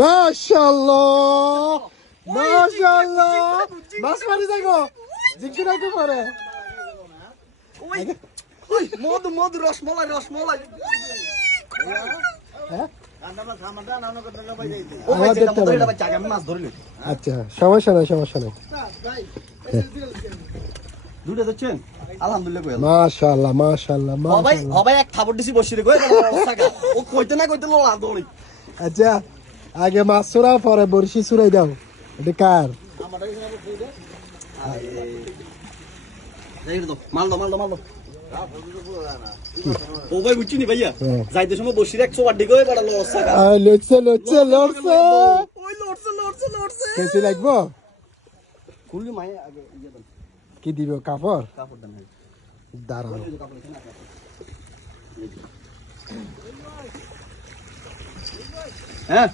মাশাআল্লাহ মাশাআল্লাহ মাছ মারি যাগো জিজ্ঞু রাখতে পারে ওই ওই মধু মধু রসমলাই রসমলাই হ্যাঁ ও ভাই যেটা মধু এটা ভাই জায়গা আমি মাছ ধরে লই আচ্ছা সমস্যা নাই দুটো দিচ্ছেন আলহামদুলিল্লাহ কই মাশাআল্লাহ মাশাআল্লাহ ও ভাই মাশাআল্লাহ ও ভাই এক থাবড় দিছি বসি রে কই ও কইতে না কইতে লড়া দৌড়ি আচ্ছা আগে মাছ চুরা পরে বড়শি চুরাই দাও এটা কার মাল দো ও ভাই বুঝছি নি ভাইয়া যাইতে সময় বসির 100 আড্ডি কই বড় লস টাকা লড়ছে ওই লড়ছে কেসি লাগবো খুললি মাই আগে ইয়া দেন কি দিব কাপড় দেন দাঁড়াও হ্যাঁ